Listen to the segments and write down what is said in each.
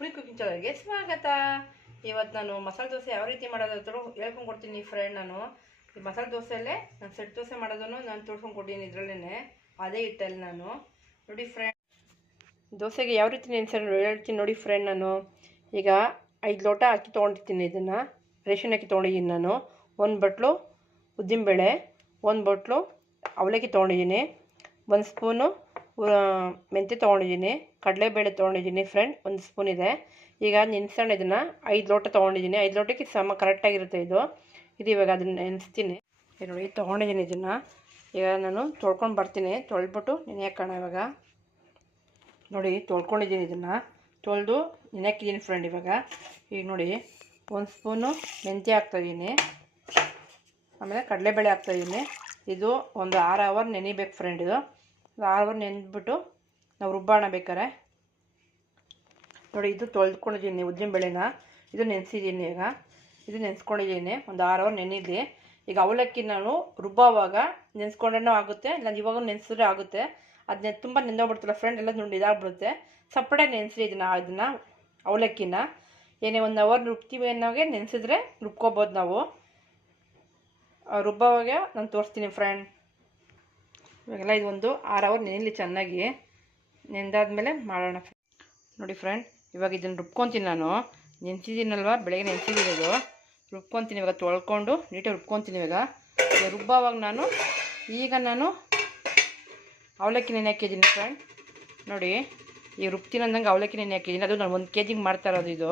Cooking ಚಾನಲ್ಗೆ ಸ್ವಾಗತ ಇವತ್ತು ನಾನು ಮಸಾಲೆ ದೋಸೆ ಯಾವ ರೀತಿ ಮಾಡೋದಾದ್ರು ಹೇಳ್ಕೊಂಡು ಕೊಡ್ತೀನಿ ಫ್ರೆಂಡ್ ನಾನು. ಈ ಮಸಾಲೆ ದೋಸೆಯಲ್ಲೇ ನಾನು ಸೆಟ್ ದೋಸೆ ಮಾಡೋದನ್ನು ನಾನು ತೋರ್ಸ್ಕೊಂಡು ಕೊಟ್ಟೀನಿ ಇದರಲ್ಲೇ ಅದೇ ಹಿಟ್ಟಲ್ಲಿ ನಾನು. ನೋಡಿ ಫ್ರೆಂಡ್ ದೋಸೆಗೆ ಯಾವ ರೀತಿ ನೆನೆಸೋದು ಹೇಳ್ತೀನಿ ನೋಡಿ ಫ್ರೆಂಡ್ ನಾನು. ಈಗ ಐದು ಲೋಟ ಅಕ್ಕಿ ತೊಗೊಂಡಿರ್ತೀನಿ ಇದನ್ನು. ರೇಷನ್ ಅಕ್ಕಿ ತೊಗೊಂಡಿದ್ದೀನಿ ನಾನು. ಒಂದು ಬಟ್ಲು ಉದ್ದಿನಬೇಳೆ, ಒಂದು ಬಟ್ಲು ಅವಲಕ್ಕಿ ತೊಗೊಂಡಿದ್ದೀನಿ. ಒಂದು ಸ್ಪೂನು ಮೆಂತ್ಯ ತೊಗೊಂಡಿದ್ದೀನಿ. ಕಡಲೆಬೇಳೆ ತೊಗೊಂಡಿದ್ದೀನಿ ಫ್ರೆಂಡ್ ಒಂದು ಸ್ಪೂನ್ ಇದೆ. ಈಗ ನೆನೆಸೋಣ ಇದನ್ನು. ಐದು ಲೋಟ ತೊಗೊಂಡಿದ್ದೀನಿ. ಐದು ಲೋಟಕ್ಕೆ ಸಮ ಕರೆಕ್ಟಾಗಿರುತ್ತೆ ಇದು. ಇದು ಇವಾಗ ಅದನ್ನು ನೆನೆಸ್ತೀನಿ. ನೋಡಿ, ತೊಗೊಂಡಿದ್ದೀನಿ ಇದನ್ನು. ಈಗ ನಾನು ತೊಳ್ಕೊಂಡು ಬರ್ತೀನಿ. ತೊಳ್ಬಿಟ್ಟು ನೆನೆಯೋಣ ಇವಾಗ. ನೋಡಿ, ತೊಳ್ಕೊಂಡಿದ್ದೀನಿ ಇದನ್ನು. ತೊಳೆದು ನೆನೆಕ್ಕಿದ್ದೀನಿ ಫ್ರೆಂಡ್ ಇವಾಗ. ಈಗ ನೋಡಿ, ಒಂದು ಸ್ಪೂನು ಮೆಂತ್ಯ ಹಾಕ್ತಾಯಿದ್ದೀನಿ ಆಮೇಲೆ ಕಡಲೆಬೇಳೆ ಹಾಕ್ತಾಯಿದ್ದೀನಿ ಇದು ಒಂದು ಆರು ಅವರ್ ನೆನಿಬೇಕು ಫ್ರೆಂಡ್ ಇದು. ಅವರ್ ನೆನೆದ್ಬಿಟ್ಟು ನಾವು ರುಬ್ಬಾಣ ಬೇಕಾರೆ ನೋಡಿ, ಇದು ತೊಳೆದ್ಕೊಂಡಿದ್ದೀನಿ ಉದ್ದಿನಬೇಳೆನ ಇದು ನೆನೆಸಿದ್ದೀನಿ ಈಗ. ಇದು ನೆನೆಸ್ಕೊಂಡಿದ್ದೀನಿ ಒಂದು ಆರು ಅವರ್ ನೆನೆಯಲಿ ಈಗ ಅವಲಕ್ಕಿ ನಾನು ರುಬ್ಬೋವಾಗ ನೆನೆಸ್ಕೊಂಡ್ರೂ ಆಗುತ್ತೆ ಇಲ್ಲ ಇವಾಗ ನೆನೆಸಿದ್ರೆ ಆಗುತ್ತೆ. ಅದನ್ನ ತುಂಬ ನೆಂದೋಗ್ಬಿಡ್ತಲ್ಲ ಫ್ರೆಂಡ್ ಎಲ್ಲ ನೋಡಿ ಇದಾಗ್ಬಿಡುತ್ತೆ. ಸಪ್ರೇಟ್ ನೆನೆಸಿ ಇದನ್ನ, ಇದನ್ನು, ಅವಲಕ್ಕಿನ. ಏನೇ ಒಂದು ಅವರ್ ರುಬ್ತೀವಿ ಅನ್ನೋಗೆ ನೆನೆಸಿದ್ರೆ ರುಬ್ಕೋಬೋದು ನಾವು. ರುಬ್ಬೋವಾಗ ನಾನು ತೋರಿಸ್ತೀನಿ ಫ್ರೆಂಡ್ ಇವಾಗೆಲ್ಲ ಇದೊಂದು ಆರು ಅವರ್ ನೆನೆಲಿ ಚೆನ್ನಾಗಿ ನೆನೆದಾದ್ಮೇಲೆ ಮಾಡೋಣ ನೋಡಿ ಫ್ರೆಂಡ್ ಇವಾಗ ಇದನ್ನು ರುಬ್ಕೊತೀನಿ ನಾನು. ನೆನೆಸಿದ್ದೀನಲ್ವ? ಬೆಳಗ್ಗೆ ನೆನೆಸಿದ್ದೀನಿ ಇದು. ರುಬ್ಕೊತೀನಿ ಇವಾಗ, ತೊಳ್ಕೊಂಡು ನೀಟಾಗಿ ರುಬ್ಕೊತೀನಿ ಇವಾಗ. ರುಬ್ಬವಾಗ ನಾನು, ಈಗ ನಾನು ಅವಲಕ್ಕಿ ನೆನೆ ಹಾಕಿದ್ದೀನಿ ಫ್ರೆಂಡ್ ನೋಡಿ, ಈಗ ರುಬ್ತೀನಿ ಅಂದಂಗೆ ಅವಲಕ್ಕಿ ನೆನೆ ಹಾಕಿದ್ದೀನಿ. ಅದು ನಾನು ಒಂದು ಕೆ ಜಿಗೆ ಮಾಡ್ತಾ ಇರೋದು ಇದು.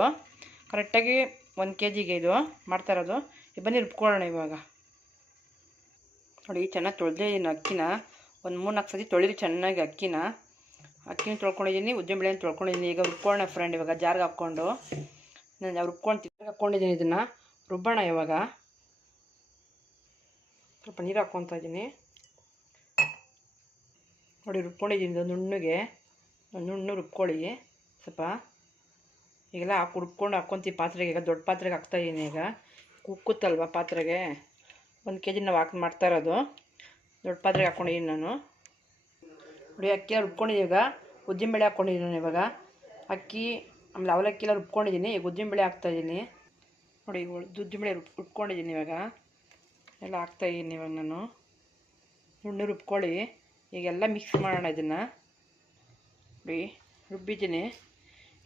ಕರೆಕ್ಟಾಗಿ ಒಂದು ಕೆ ಜಿಗೆ ಇದು ಮಾಡ್ತಾ ಇರೋದು. ಬನ್ನಿ, ರುಬ್ಕೊಳ್ಳೋಣ ಇವಾಗ. ನೋಡಿ, ಚೆನ್ನಾಗಿ ತೊಳೆದೇ ಇನ್ನು ಅಕ್ಕಿನ. ಒಂದು ಮೂರು ನಾಲ್ಕು ಸತಿ ತೊಳಿರಿ ಚೆನ್ನಾಗಿ ಅಕ್ಕಿನ. ಅಕ್ಕಿನ ತೊಳ್ಕೊಂಡಿದ್ದೀನಿ ಉದ್ದಿನಬೇಳೆನ ತೊಳ್ಕೊಂಡಿದ್ದೀನಿ ಈಗ ರುಬ್ಕೊಳ್ಳೋಣ ಫ್ರೆಂಡ್ ಇವಾಗ, ಜಾರ್ಗೆ ಹಾಕ್ಕೊಂಡು. ನಾನು ರುಬ್ಕೊಂಡು ಹಾಕ್ಕೊಂಡಿದ್ದೀನಿ ಇದನ್ನು. ರುಬ್ಬೋಣ ಇವಾಗ. ಸ್ವಲ್ಪ ನೀರು ಹಾಕ್ಕೊತಾ ಇದ್ದೀನಿ ನೋಡಿ ರುಬ್ಕೊಂಡಿದ್ದೀನಿ ಇದು ನುಣ್ಣಗೆ. ನುಣ್ಣು ರುಬ್ಕೊಳ್ಳಿ. ಸ್ವಲ್ಪ. ಈಗೆಲ್ಲ ಹಾಕಿ ರುಬ್ಕೊಂಡು ಹಾಕ್ಕೊತೀವಿ ಪಾತ್ರೆಗೆ. ಈಗ ದೊಡ್ಡ ಪಾತ್ರೆಗೆ ಹಾಕ್ತಾಯಿದ್ದೀನಿ ಈಗ. ಕುಕ್ಕುತ್ತಲ್ವ ಪಾತ್ರೆಗೆ? ಒಂದು ಕೆ ಜಿ ನಾವು ಹಾಕಿ ಮಾಡ್ತಾ ಇರೋದು. ದೊಡ್ಡ ಪಾತ್ರೆ ಹಾಕ್ಕೊಂಡಿದ್ದೀನಿ ನಾನು. ನೋಡಿ, ಅಕ್ಕಿ ರುಬ್ಕೊಂಡಿದ್ದೀನಿ ಈಗ ಉದ್ದಿನಬೇಳೆ ಹಾಕ್ಕೊಂಡಿದ್ದೀನಿ ಇವಾಗ. ಅಕ್ಕಿ, ಆಮೇಲೆ ಅವಲಕ್ಕಿ ಎಲ್ಲ ರುಬ್ಕೊಂಡಿದ್ದೀನಿ ಈಗ ಉದ್ದಿನಬೇಳೆ ಹಾಕ್ತಾಯಿದ್ದೀನಿ ನೋಡಿ, ಈಗ ಉದ್ದಿನಬೇಳೆ ರುಬ್ ರುಬ್ಕೊಂಡಿದ್ದೀನಿ ಇವಾಗ. ಎಲ್ಲ ಹಾಕ್ತಾಯಿದ್ದೀನಿ ಇವಾಗ ನಾನು. ನುಣ್ಣು ರುಬ್ಕೊಳ್ಳಿ. ಈಗೆಲ್ಲ ಮಿಕ್ಸ್ ಮಾಡೋಣ ಇದನ್ನು. ನೋಡಿ, ರುಬ್ಬಿದ್ದೀನಿ.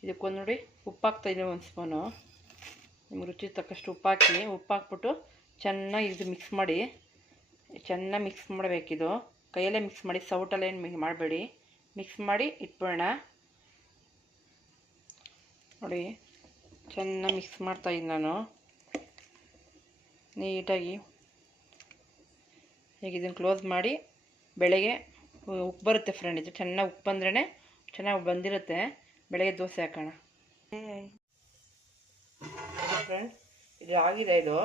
ಇದಕ್ಕೊಂದು ನೋಡಿ ಉಪ್ಪು ಹಾಕ್ತಾಯಿದ್ದೀನಿ ಒಂದು ಸ್ಪೂನು ನಿಮ್ಗೆ ರುಚಿ ತಕ್ಕಷ್ಟು ಉಪ್ಪು ಹಾಕಿ ಉಪ್ಪು ಹಾಕ್ಬಿಟ್ಟು ಚೆನ್ನಾಗಿ ಇದು ಮಿಕ್ಸ್ ಮಾಡಿ. ಚೆನ್ನಾಗಿ ಮಿಕ್ಸ್ ಮಾಡಬೇಕಿದು. ಕೈಯಲ್ಲೇ ಮಿಕ್ಸ್ ಮಾಡಿ ಸೌಟಲ್ಲೇನು ಮಾಡಬೇಡಿ. ಮಿಕ್ಸ್ ಮಾಡಿ ಇಟ್ಬಿಡೋಣ. ನೋಡಿ ಚೆನ್ನಾಗಿ ಮಿಕ್ಸ್ ಮಾಡ್ತಾಯಿದ್ದೆ ನಾನು. ನೀಟಾಗಿ. ಈಗ ಇದನ್ನು ಕ್ಲೋಸ್ ಮಾಡಿ ಬೆಳಗ್ಗೆ ಉಪ್ಪು ಬರುತ್ತೆ ಫ್ರೆಂಡ್ ಇದು. ಚೆನ್ನಾಗಿ ಉಪ್ಪು ಬಂದ್ರೇ ಚೆನ್ನಾಗಿ ಬಂದಿರುತ್ತೆ. ಬೆಳಗ್ಗೆ ದೋಸೆ ಹಾಕೋಣ. ಫ್ರೆಂಡ್ ಇದು ಆಗಿದೆ ಇದು.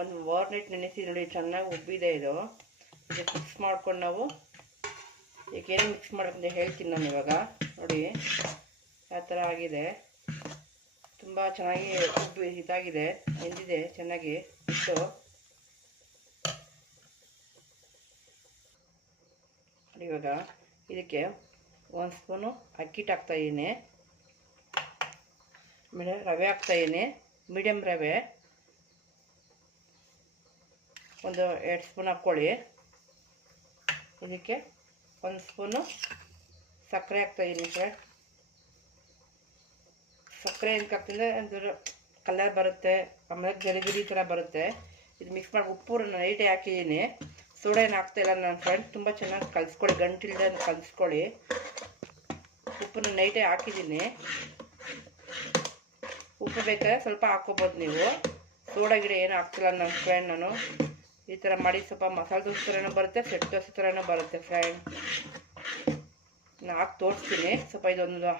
ಒಂದು ವಾರ್ನೆಟ್ ನೆನೆಸಿ ನೋಡಿ, ಚೆನ್ನಾಗಿ ಉಬ್ಬಿದೆ ಇದು. ಇದು ಮಿಕ್ಸ್ ಮಾಡ್ಕೊಂಡು ನಾವು ಈಗ ಏನು ಮಿಕ್ಸ್ ಮಾಡೋದಂತ ಹೇಳ್ತೀನಿ ನಾನು ಇವಾಗ. ನೋಡಿ, ಆ ಥರ ಆಗಿದೆ. ತುಂಬ ಚೆನ್ನಾಗಿ ಉಬ್ಬಿ ಇದಾಗಿದೆ ಎಂದಿದೆ ಚೆನ್ನಾಗಿ ಇಟ್ಟು ಇವಾಗ ಇದಕ್ಕೆ ಒಂದು ಸ್ಪೂನು ಅಕ್ಕಿ ಹಾಕ್ತಾಯಿದ್ದೀನಿ ಆಮೇಲೆ ರವೆ ಹಾಕ್ತಾಯಿದ್ದೀನಿ ಮೀಡಿಯಮ್ ರವೆ. ಒಂದು ಎರಡು ಸ್ಪೂನ್ ಹಾಕ್ಕೊಳ್ಳಿ. ಇದಕ್ಕೆ ಒಂದು ಸ್ಪೂನು ಸಕ್ಕರೆ ಹಾಕ್ತಾಯಿದ್ದೀನಿ ಸರ್ ಸಕ್ಕರೆ ಏನಕ್ಕೆ ಹಾಕ್ತಿದ್ರೆ ಅಂದ್ರೆ ಕಲರ್ ಬರುತ್ತೆ, ಆಮೇಲೆ ಗರಿಗಿರಿ ಥರ ಬರುತ್ತೆ. ಇದು ಮಿಕ್ಸ್ ಮಾಡಿ ಉಪ್ಪು ನೈಟೇ ಹಾಕಿದ್ದೀನಿ ಸೋಡ ಏನು ಹಾಕ್ತಾಯಿಲ್ಲ ನನ್ನ ಫ್ರೆಂಡ್, ತುಂಬ ಚೆನ್ನಾಗಿ ಕಲಿಸ್ಕೊಳ್ಳಿ ಗಂಟಿಲ್ಲದೆ ಕಲಿಸ್ಕೊಳ್ಳಿ. ಉಪ್ಪನ್ನು ನೈಟೇ ಹಾಕಿದ್ದೀನಿ ಉಪ್ಪು ಬೇಕಾದ್ರೆ ಸ್ವಲ್ಪ ಹಾಕ್ಕೋಬೋದು ನೀವು. ಸೋಡಾ ಗಿಡ ಏನು ಹಾಕ್ತಿಲ್ಲ ನನ್ನ ಫ್ರೆಂಡ್ ನಾನು. ಈ ಥರ ಮಾಡಿ ಸ್ವಲ್ಪ ಮಸಾಲೆ ದೋಸೆ ಥರನೂ ಬರುತ್ತೆ ಸೆಟ್ ದೋಸೆ ಥರನೂ ಬರುತ್ತೆ ಫ್ರೆಂಡ್ ನಾನು ಹಾಕಿ ತೋರಿಸ್ತೀನಿ. ಸ್ವಲ್ಪ ಇದೊಂದು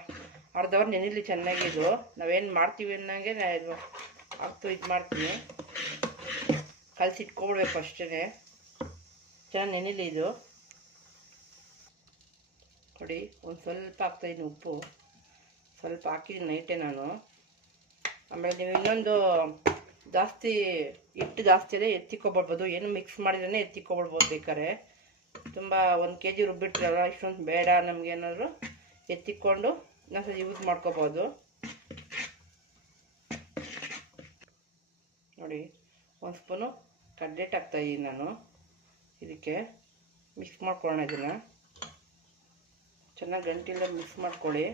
ಅರ್ಧ ಅವರ್ ನೆನಿಲಿ ಚೆನ್ನಾಗಿ ಇದು ನಾವೇನು ಮಾಡ್ತೀವಿ ಅನ್ನಂಗೆ ನಾ ಇದು ಹಾಕ್ತು, ಇದು ಮಾಡ್ತೀನಿ. ಕಲಸಿ ಇಟ್ಕೊಬಿಡ್ಬೇಕು ಅಷ್ಟೇ ಚೆನ್ನಾಗಿ ನೆನಿಲಿ ಇದು. ನೋಡಿ, ಒಂದು ಸ್ವಲ್ಪ ಹಾಕ್ತಾಯಿದ್ದೀನಿ ಉಪ್ಪು. ಸ್ವಲ್ಪ ಹಾಕಿದ್ದೀನಿ ನೈಟೇ ನಾನು. ಆಮೇಲೆ ನೀವು ಇನ್ನೊಂದು ಜಾಸ್ತಿ ಹಿಟ್ಟು ಜಾಸ್ತಿ ಇದೆ ಎತ್ತಿಕೊಬಿಡ್ಬೋದು ಏನು ಮಿಕ್ಸ್ ಮಾಡಿದ್ರೆ ಎತ್ತಿಕೊಬಿಡ್ಬೋದು ಬೇಕಾದ್ರೆ. ತುಂಬ ಒಂದು ಕೆ ಜಿ ರುಬ್ಬಿಟ್ಟಿರಲ್ಲ ಇಷ್ಟೊಂದು ಬೇಡ ನಮ್ಗೆ ಏನಾದರೂ. ಎತ್ತಿಕೊಂಡು ಇನ್ನೊಂದ್ಸಲ ಯೂಸ್ ಮಾಡ್ಕೋಬೋದು. ನೋಡಿ, ಒಂದು ಸ್ಪೂನು ಕಡ್ಲೆಟ್ ಹಾಕ್ತಾಯಿದ್ದೀನಿ ನಾನು. ಇದಕ್ಕೆ ಮಿಕ್ಸ್ ಮಾಡ್ಕೊಳ್ಳೋಣ ಇದನ್ನು. ಚೆನ್ನಾಗಿ ಗಂಟಿಲ್ಲ ಮಿಕ್ಸ್ ಮಾಡ್ಕೊಳ್ಳಿ.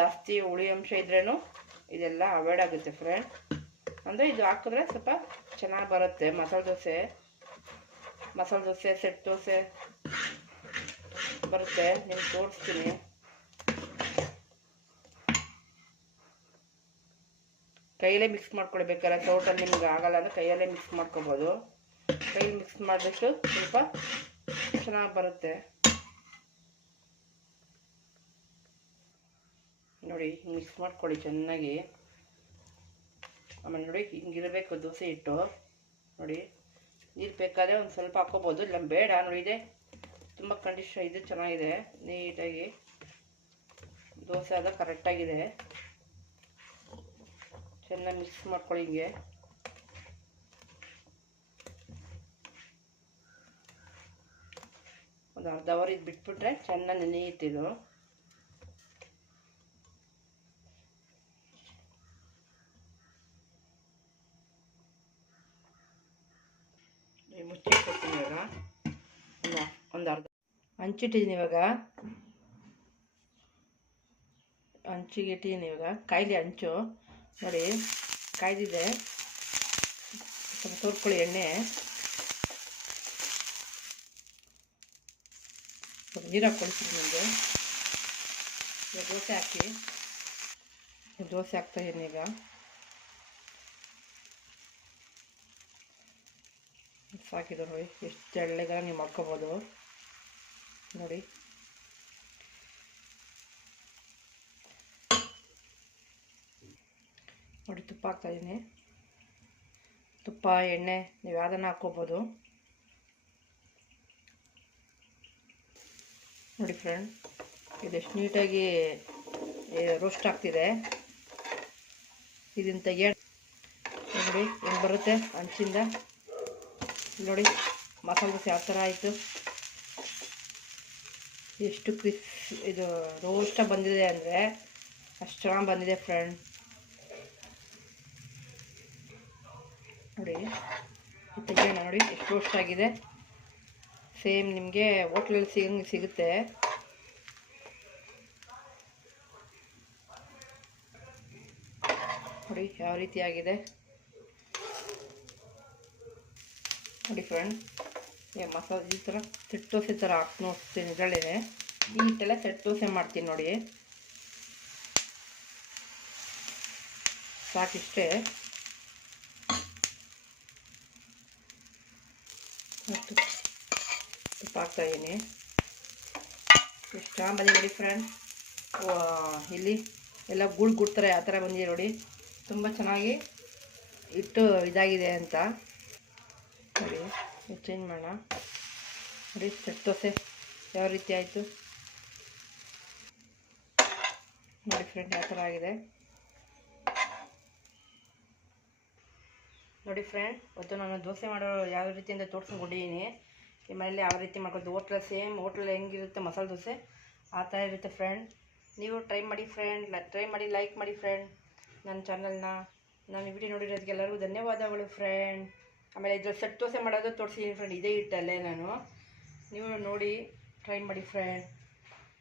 ಜಾಸ್ತಿ ಹುಳಿ ಅಂಶ ಇದ್ರೇ ಇದೆಲ್ಲ ಅವಾಯ್ಡ್ ಆಗುತ್ತೆ ಫ್ರೆಂಡ್ ಅಂದರೆ ಇದು ಹಾಕಿದ್ರೆ ಸ್ವಲ್ಪ ಚೆನ್ನಾಗಿ ಬರುತ್ತೆ ಮಸಾಲೆ ದೋಸೆ. ಮಸಾಲೆ ದೋಸೆ, ಸೆಟ್ ದೋಸೆ ಬರುತ್ತೆ. ನಿಮ್ಗೆ ತೋರಿಸ್ತೀನಿ. ಕೈಯಲ್ಲೇ ಮಿಕ್ಸ್ ಮಾಡ್ಕೊಳ್ಳಿ ಟೋಟಲ್ ಸೌಟಲ್ಲಿ ನಿಮ್ಗೆ ಆಗಲ್ಲ ಅಂದರೆ ಕೈಯಲ್ಲೇ ಮಿಕ್ಸ್ ಮಾಡ್ಕೊಬೋದು. ಕೈಯಲ್ಲಿ ಮಿಕ್ಸ್ ಮಾಡಿದಷ್ಟು ಸ್ವಲ್ಪ ಚೆನ್ನಾಗಿ ಬರುತ್ತೆ. ನೋಡಿ ಮಿಕ್ಸ್ ಮಾಡ್ಕೊಳ್ಳಿ ಚೆನ್ನಾಗಿ. ಆಮೇಲೆ ನೋಡಿ ಹಿಂಗಿರಬೇಕು ದೋಸೆ ಹಿಟ್ಟು. ನೋಡಿ, ನೀರು ಬೇಕಾದರೆ ಒಂದು ಸ್ವಲ್ಪ ಹಾಕ್ಕೋಬೋದು ಇಲ್ಲ ಬೇಡ, ನೋಡಿ ಇದೆ. ತುಂಬ ಕಂಡೀಷನ್ ಇದು, ಚೆನ್ನಾಗಿದೆ, ನೀಟಾಗಿ. ದೋಸೆ ಅದು ಕರೆಕ್ಟಾಗಿದೆ ಚೆನ್ನಾಗಿ ಮಿಕ್ಸ್ ಮಾಡ್ಕೊಳ್ಳಿ ಹಿಂಗೆ. ಒಂದು ಅರ್ಧ ಅವರ್ ಇದು ಬಿಟ್ಬಿಟ್ರೆ ಚೆನ್ನಾಗಿ ನೆನೆಯುತ್ತಿದು ಮುಚ್ಚಿ ಕೊಡ್ತೀನಿ ಇವಾಗ ಒಂದು ಒಂದು ಅರ್ಧ ಹಂಚಿಟ್ಟಿದ್ದೀನಿ ಇವಾಗ. ಹಂಚಿಗೆ ಇಟ್ಟಿದ್ದೀನಿ ಇವಾಗ. ಕಾಯ್ದೆ ಹಂಚು ನೋಡಿ, ಕಾಯ್ದಿದೆ. ಸ್ವಲ್ಪ ತೋರ್ಕೊಳ್ಳಿ ಎಣ್ಣೆ. ಸ್ವಲ್ಪ ನೀರು ಹಾಕ್ಕೊಳ್ತೀನಿ ನಿಮಗೆ. ದೋಸೆ ಹಾಕಿ. ದೋಸೆ ಹಾಕ್ತಾಯಿದ್ದೀನಿ ಈಗ. ಸಾಕಿದ್ರು ಎಷ್ಟು ಎಳ್ಳೆಗಳ ನೀವು ಮಾಡ್ಕೊಬೋದು. ನೋಡಿ. ನೋಡಿ, ತುಪ್ಪ ಹಾಕ್ತಾಯಿದ್ದೀನಿ ತುಪ್ಪ, ಎಣ್ಣೆ, ನೀವು ಯಾವುದನ್ನು ಹಾಕ್ಕೋಬೋದು. ನೋಡಿ ಫ್ರೆಂಡ್ ಇದೆಷ್ಟು ನೀಟಾಗಿ ರೋಸ್ಟ್ ಆಗ್ತಿದೆ. ಇದನ್ನು ತೆಗಿಯ ನೋಡಿ ಹೆಂಗೆ ಬರುತ್ತೆ? ಹಂಚಿಂದ. ನೋಡಿ, ಮಸಾಲೆ ದೋಸೆ ಯಾವ ಥರ ಆಯಿತು? ಎಷ್ಟು ಕ್ರಿಸ್, ಇದು ರೋಸ್ಟಾಗಿ ಬಂದಿದೆ ಅಂದರೆ ಅಷ್ಟು ಚೆನ್ನಾಗಿ ಬಂದಿದೆ ಫ್ರೆಂಡ್. ನೋಡಿ ತೆಗಿಯೋಣ ನೋಡಿ, ಎಷ್ಟು ರೋಸ್ಟ್ ಆಗಿದೆ. ಸೇಮ್ ನಿಮಗೆ ಹೋಟ್ಲಲ್ಲಿ ಸಿಗಂಗೆ ಸಿಗುತ್ತೆ. ನೋಡಿ, ಯಾವ ರೀತಿ ಆಗಿದೆ. ನೋಡಿ, ಫ್ರೆಂಡ್. ಮಸಾಲೆ ಈ ಥರ ಸೆಟ್ ದೋಸೆ ಥರ ಹಾಕಿ ನೋಡ್ತೀನಿ ಇದರಲ್ಲೇ ಈ ಹಿಟ್ಟೆಲ್ಲ ಸೆಟ್ ದೋಸೆ ಮಾಡ್ತೀನಿ ನೋಡಿ. ಸಾಕಿಷ್ಟೇ. ಮತ್ತು ತುಪ್ಪ ಹಾಕ್ತಾಯಿದ್ದೀನಿ ಎಷ್ಟು ಬಂದಿದೆ ನೋಡಿ ಫ್ರೆಂಡ್ ಇಲ್ಲಿ ಎಲ್ಲ ಗೂಳು ಗುಡ್ತಾರೆ, ಆ ಥರ ಬಂದಿದೆ ನೋಡಿ. ತುಂಬ ಚೆನ್ನಾಗಿ ಇಟ್ಟು ಇದಾಗಿದೆ ಅಂತ. ಚೇಂಜ್ ಮಾಡೋಣ. ನೋಡಿ ಸೆಟ್ ದೋಸೆ ಯಾವ ರೀತಿ ಆಯಿತು? ನೋಡಿ ಫ್ರೆಂಡ್ ಯಾವ ಥರ ಆಗಿದೆ. ನೋಡಿ ಫ್ರೆಂಡ್ ಇವತ್ತು ನಾನು ದೋಸೆ ಮಾಡೋ ಯಾವ ರೀತಿಯಿಂದ ತೋರ್ಸ್ಕೊಂಡು ಕೊಟ್ಟಿದ್ದೀನಿ ಈ ಯಾವ ರೀತಿ ಮಾಡ್ಕೊಳ್ತೀವಿ? ಹೋಟ್ಲ ಸೇಮ್ ಹೋಟ್ಲಲ್ಲಿ ಹೆಂಗಿರುತ್ತೆ ಮಸಾಲೆ ದೋಸೆ? ಆ ಥರ ಇರುತ್ತೆ ಫ್ರೆಂಡ್ ನೀವು ಟ್ರೈ ಮಾಡಿ ಫ್ರೆಂಡ್ ಟ್ರೈ ಮಾಡಿ ಲೈಕ್ ಮಾಡಿ ಫ್ರೆಂಡ್ ನನ್ನ ಚಾನಲ್ನ ನಾನು ವಿಡಿಯೋ ನೋಡಿರೋದಕ್ಕೆ ಎಲ್ಲರಿಗೂ ಧನ್ಯವಾದಗಳು ಫ್ರೆಂಡ್ ಆಮೇಲೆ ಇದ್ರಲ್ಲಿ ಸೆಟ್ ದೋಸೆ ಮಾಡೋದು ತೋರಿಸಿದ್ದೀನಿ ಫ್ರೆಂಡ್ ಇದೇ ಹಿಟ್ಟಲ್ಲೇ ನಾನು. ನೀವು ನೋಡಿ ಟ್ರೈ ಮಾಡಿ ಫ್ರೆಂಡ್